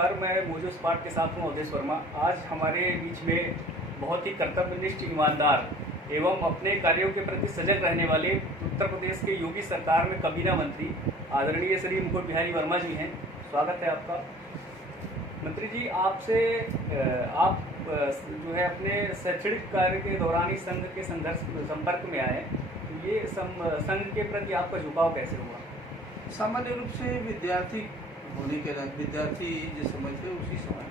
नमस्कार, मैं मोजो स्पार्ट के साथ हूँ अवधेश वर्मा। आज हमारे बीच में बहुत ही कर्तव्यनिष्ठ, ईमानदार एवं अपने कार्यों के प्रति सजग रहने वाले उत्तर प्रदेश के योगी सरकार में कबीना मंत्री आदरणीय श्री मुकुट बिहारी वर्मा जी हैं। स्वागत है आपका। मंत्री जी, आपसे आप जो है अपने शैक्षणिक कार्य के दौरान ही संघ के संपर्क में आए, तो ये संघ के प्रति आपका झुकाव कैसे हुआ? सामान्य रूप से विद्यार्थी होने के नाते विद्यार्थी जिस समय थे उसी समय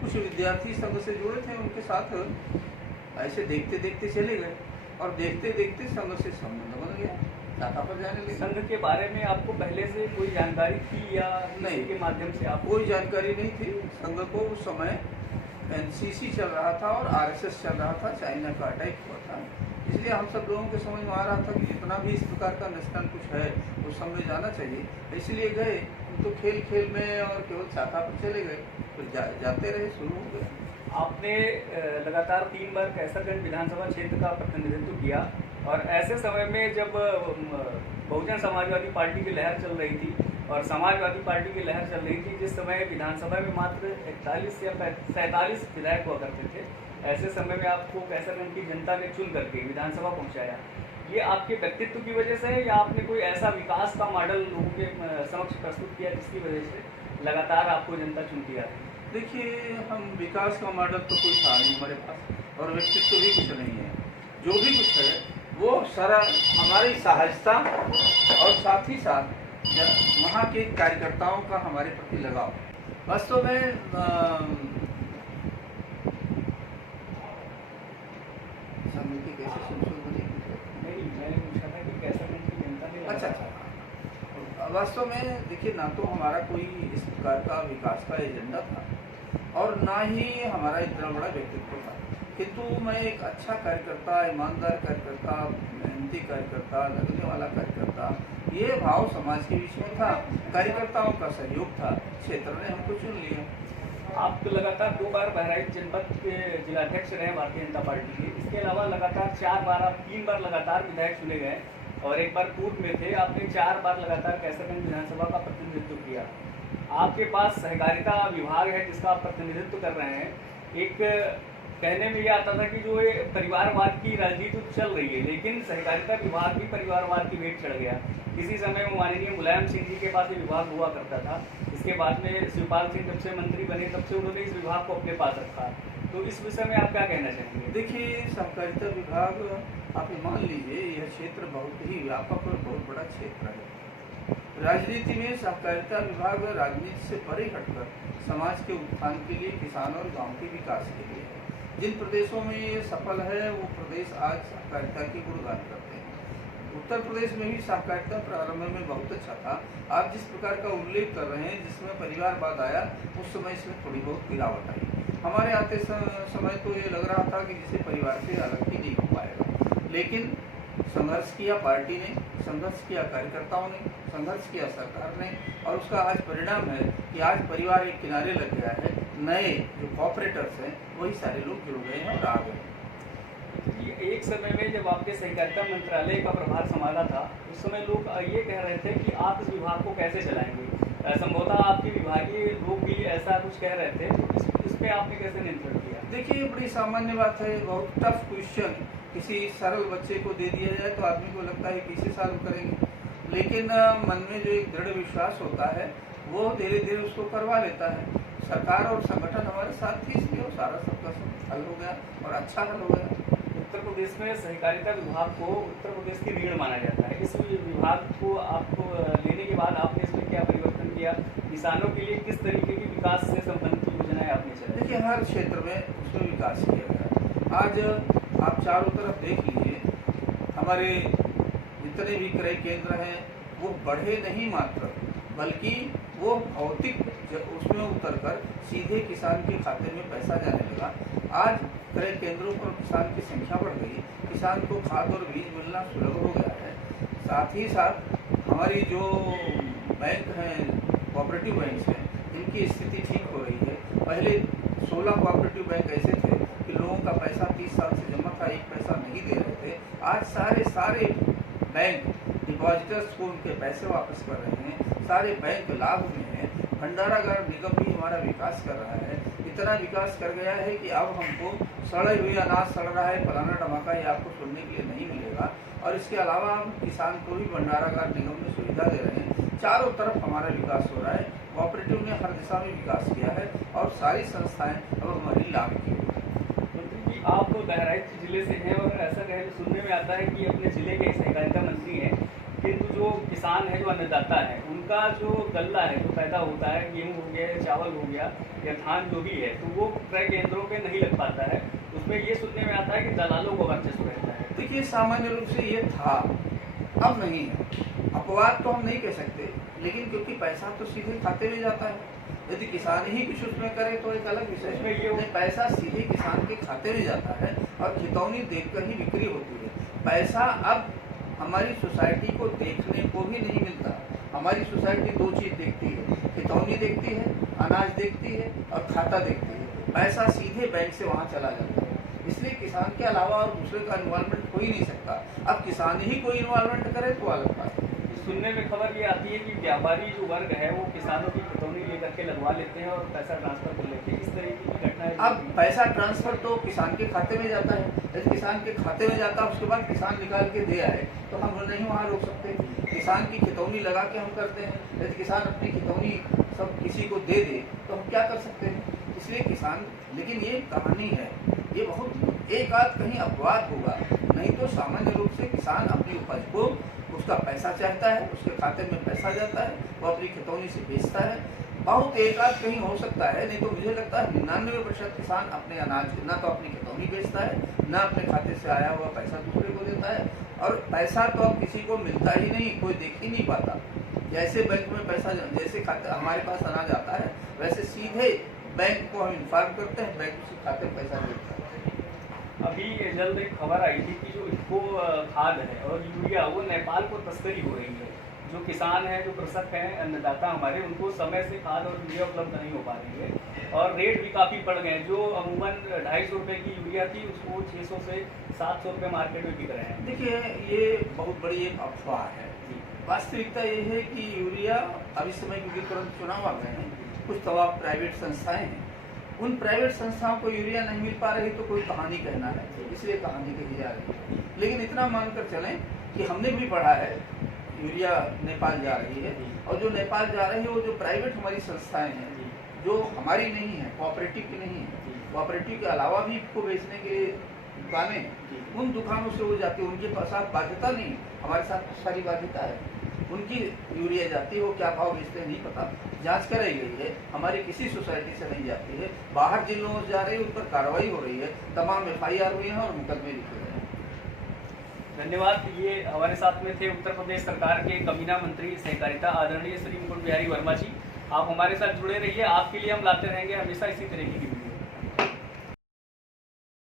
कुछ विद्यार्थी संघ से जुड़े थे, उनके साथ ऐसे देखते देखते चले गए और देखते देखते संघ से संबंध बन गया, शाखा पर जाने लगे। संघ के बारे में आपको पहले से कोई जानकारी थी या नहीं के माध्यम से? आप कोई जानकारी नहीं थी। संघ को उस समय एनसीसी चल रहा था और आरएसएस चल रहा था, चाइना का अटैक हुआ था, इसलिए हम सब लोगों के समझ में आ रहा था कि जितना भी इस प्रकार का नेशनल कुछ है वो समझ जाना चाहिए, इसलिए गए। तो खेल खेल में और केवल शाखा पर चले गए, तो जाते रहे, शुरू हो गए। आपने लगातार 3 बार कैसरगंज विधानसभा क्षेत्र का प्रतिनिधित्व किया और ऐसे समय में जब बहुजन समाजवादी पार्टी की लहर चल रही थी और समाजवादी पार्टी की लहर चल रही थी, जिस समय विधानसभा में मात्र 41 या 47 विधायक हुआ करते थे, ऐसे समय में आपको कैसरगंज की जनता ने चुन करके विधानसभा पहुंचाया। ये आपके व्यक्तित्व की वजह से है या आपने कोई ऐसा विकास का मॉडल लोगों के समक्ष प्रस्तुत किया जिसकी वजह से लगातार आपको जनता चुनती आ रही है? देखिए, हम विकास का मॉडल तो कोई था नहीं हमारे पास और व्यक्तित्व भी कुछ नहीं है। जो भी कुछ है वो सारा हमारी सहजता और साथ ही साथ वहाँ के कार्यकर्ताओं का हमारे प्रति लगाव। वास्तव में कैसे संशोधन नहीं, मैंने पूछा था कि कैसरगंज की जनता ने अच्छा, वास्तव में देखिए, ना तो हमारा कोई इस प्रकार का विकास का एजेंडा था और ना ही हमारा इतना बड़ा व्यक्तित्व था, किंतु मैं एक अच्छा कार्यकर्ता, ईमानदार कार्यकर्ता, मेहनती कार्यकर्ता, लगने वाला कार्यकर्ता, ये भाव समाज के बीच में था। कार्यकर्ताओं का सहयोग था, क्षेत्र ने हमको चुन लिया। आप तो लगातार 2 बार बहराइच जनपद के जिलाध्यक्ष रहे भारतीय जनता पार्टी के। इसके अलावा लगातार 3 बार लगातार विधायक चुने गए और 1 बार पूर्व में थे। आपने 4 बार लगातार कैसरगंज विधानसभा का प्रतिनिधित्व किया। आपके पास सहकारिता विभाग है जिसका आप प्रतिनिधित्व कर रहे हैं। एक कहने में ये आता था कि जो ये परिवारवाद की राजनीति चल रही है, लेकिन सहकारिता विभाग भी परिवारवाद की भेंट चढ़ गया। किसी समय माननीय मुलायम सिंह जी के पास ये विभाग हुआ करता था, इसके बाद में शिवपाल सिंह जब से मंत्री बने तब से उन्होंने इस विभाग को अपने पास रखा। तो इस विषय में आप क्या कहना चाहेंगे? देखिए, सहकारिता विभाग आप मान लीजिए, यह क्षेत्र बहुत ही व्यापक और बहुत बड़ा क्षेत्र है। राजनीति में सहकारिता विभाग राजनीति से परे हटकर समाज के उत्थान के लिए, किसान और गांव के विकास के लिए है। जिन प्रदेशों में ये सफल है वो प्रदेश आज सहकारिता के गुणगान करते हैं। उत्तर प्रदेश में भी सहकारिता प्रारंभ में बहुत अच्छा था। आप जिस प्रकार का उल्लेख कर रहे हैं, जिसमें परिवारवाद आया, उस समय इसमें थोड़ी बहुत गिरावट आई। हमारे आते समय तो ये लग रहा था कि जिसे परिवार से अलग ही नहीं हो पाएगा, लेकिन संघर्ष किया पार्टी ने, संघर्ष किया कार्यकर्ताओं ने, संघर्ष किया सरकार ने, और उसका आज परिणाम है कि आज परिवार एक किनारे लग गया है। नए जो कॉपरेटर्स हैं वही सारे लोग जुड़ गए हैं और आ गए। एक समय में जब आपके सहकारिता मंत्रालय का प्रभार संभाला था, उस समय लोग ये कह रहे थे कि आप इस विभाग को कैसे चलाएंगे। संभवतः आपके विभागीय लोग भी ऐसा कुछ कह रहे थे, तो इस पे आपने कैसे नियंत्रण किया? देखिए, बड़ी सामान्य बात है। बहुत टफ क्वेश्चन किसी सरल बच्चे को दे दिया जाए तो आदमी को लगता है कैसे सॉल्व करेंगे, लेकिन मन में जो एक दृढ़ विश्वास होता है वो धीरे धीरे उसको करवा लेता है। सरकार और संगठन हमारे साथ थी, इसलिए वो सारा सबका सब हल हो गया और अच्छा हल हो गया। उत्तर प्रदेश में सहकारिता विभाग को उत्तर प्रदेश की रीढ़ माना जाता है। इस विभाग को आपको लेने के बाद आपने इसमें क्या परिवर्तन किया? किसानों के लिए किस तरीके की विकास से संबंधित योजनाएं आपने चलाई? देखिए, हर क्षेत्र में उसमें विकास किया गया। आज आप चारों तरफ देख लीजिए, हमारे जितने भी क्रय केंद्र हैं वो बढ़े नहीं मात्र, बल्कि वो भौतिक उसमें उतरकर सीधे किसान के खाते में पैसा जाने लगा। आज क्रय केंद्रों पर किसान की संख्या बढ़ गई, किसान को खाद और बीज मिलना सुलभ हो गया है। साथ ही साथ हमारी जो बैंक हैं, कोऑपरेटिव बैंक हैं, इनकी स्थिति ठीक हो रही है। पहले 16 कोऑपरेटिव बैंक ऐसे थे कि लोगों का पैसा 30 साल से जमा था, 1 पैसा नहीं दे रहे थे। आज सारे बैंक डिपॉजिटर्स को उनके पैसे वापस कर रहे हैं, सारे बैंक लाभ में हैं। भंडारागार निगम भी हमारा विकास कर रहा है, इतना विकास कर गया है कि अब हमको सड़े हुए अनाज सड़ रहा है फलाना धमाका ये आपको सुनने के लिए नहीं मिलेगा। और इसके अलावा हम किसान को भी भंडारागार निगम में सुविधा दे रहे हैं। चारों तरफ हमारा विकास हो रहा है। कोऑपरेटिव ने हर दिशा में विकास किया है और सारी संस्थाएं अब हमारी लाभ की। मंत्री जी, आप बहराइच जिले से हैं और ऐसा सुनने में आता है कि अपने जिले के सहकारिता मंत्री हैं, किंतु जो किसान है, जो अन्नदाता है, उनका जो गल्ला है जो पैदा होता है, गेहूँ हो गया, चावल हो गया या धान जो भी है, तो वो क्रय केंद्रों पे नहीं लग पाता है। उसमें ये सुनने में आता है कि दलालों को वर्चस्व रहता है। देखिए, सामान्य रूप से ये था, अब नहीं है। अपवाद तो हम नहीं कह सकते, लेकिन क्योंकि पैसा तो सीधे खाते में जाता है। यदि किसान ही कुछ उसमें करे तो एक अलग विषय है। ये पैसा सीधे किसान के खाते में जाता है और खितौनी देखकर ही बिक्री होती है। पैसा अब हमारी सोसाइटी को देखने को भी नहीं मिलता। हमारी सोसाइटी दो चीज़ देखती है, खितौनी देखती है, अनाज देखती है और खाता देखती है। पैसा सीधे बैंक से वहाँ चला जाता है। इसलिए किसान के अलावा और दूसरे का इन्वॉल्वमेंट हो ही नहीं सकता। अब किसान ही कोई इन्वॉल्वमेंट करे तो अलग बात है। सुनने में खबर ये आती है कि व्यापारी जो वर्ग है वो किसानों की खितौनी लेकर के लगवा लेते हैं और पैसा ट्रांसफर कर लेते हैं। इस तरीके की घटना है। अब पैसा ट्रांसफर तो किसान के खाते में जाता है। यदि किसान के खाते में जाता है उसके बाद किसान निकाल के दे आए तो हम नहीं वहाँ रोक सकते। किसान की खितौनी लगा के हम करते हैं। यदि किसान अपनी खितौनी सब किसी को दे दे तो हम क्या कर सकते हैं। इसलिए किसान, लेकिन ये कहानी है, ये बहुत एक आध कहीं अपवाद होगा, नहीं तो सामान्य रूप से किसान अपनी उपज को, उसका पैसा चाहता है, उसके खाते में पैसा जाता है, वो अपनी खितौनी से बेचता है। बहुत एक आध कहीं हो सकता है, नहीं तो मुझे लगता है 99% किसान अपने अनाज ना तो अपनी खितौनी बेचता है, ना अपने खाते से आया हुआ पैसा दूसरे को देता है। और पैसा तो अब किसी को मिलता ही नहीं, कोई देख ही नहीं पाता। जैसे बैंक में पैसा, जैसे खाते हमारे पास अनाज आता है, वैसे सीधे बैंक को हम इन्फॉर्म करते हैं, बैंक उसी खाते में पैसा देता है। अभी जल्द एक खबर आई थी कि जो इफ्को खाद है और यूरिया वो नेपाल को तस्करी हो रही है। जो किसान हैं, जो कृषक हैं, अन्नदाता हमारे, उनको समय से खाद और यूरिया उपलब्ध नहीं हो पा रही है और रेट भी काफ़ी बढ़ गए। जो अमूमन 250 रुपये की यूरिया थी उसको 600 से 700 रुपये मार्केट में बिक रहे हैं। देखिए, ये बहुत बड़ी एक अफवाह है। वास्तविकता ये है कि यूरिया अब इस समय क्योंकि तुरंत चुनाव आ गए हैं, कुछ तमाम प्राइवेट संस्थाएं हैं, उन प्राइवेट संस्थाओं को यूरिया नहीं मिल पा रही तो कोई कहानी कहना है, इसलिए कहानी कही जा रही है। लेकिन इतना मानकर चलें कि हमने भी पढ़ा है यूरिया नेपाल जा रही है, और जो नेपाल जा रही है वो जो प्राइवेट हमारी संस्थाएं हैं, जो हमारी नहीं है, कोऑपरेटिव की नहीं है, कोऑपरेटिव के अलावा भी इसको बेचने के दुकानें, उन दुकानों से वो जाती है। उनके साथ बाध्यता नहीं, हमारे साथ सारी बाध्यता है। उनकी यूरिया जाती है, वो क्या भाव बेचते हैं नहीं पता, जांच कराई गई है, हमारी किसी सोसाइटी से नहीं जाती है। बाहर जिन लोगों से जा रही है उन पर कार्रवाई हो रही है, तमाम FIR हुई हैं और मुकदमे लिखे गए हैं। धन्यवाद। ये हमारे साथ में थे उत्तर प्रदेश सरकार के कमीना मंत्री सहकारिता आदरणीय श्री मुकुट बिहारी वर्मा जी। आप हमारे साथ जुड़े रहिए, आपके लिए हम लाते रहेंगे हमेशा इसी तरीके की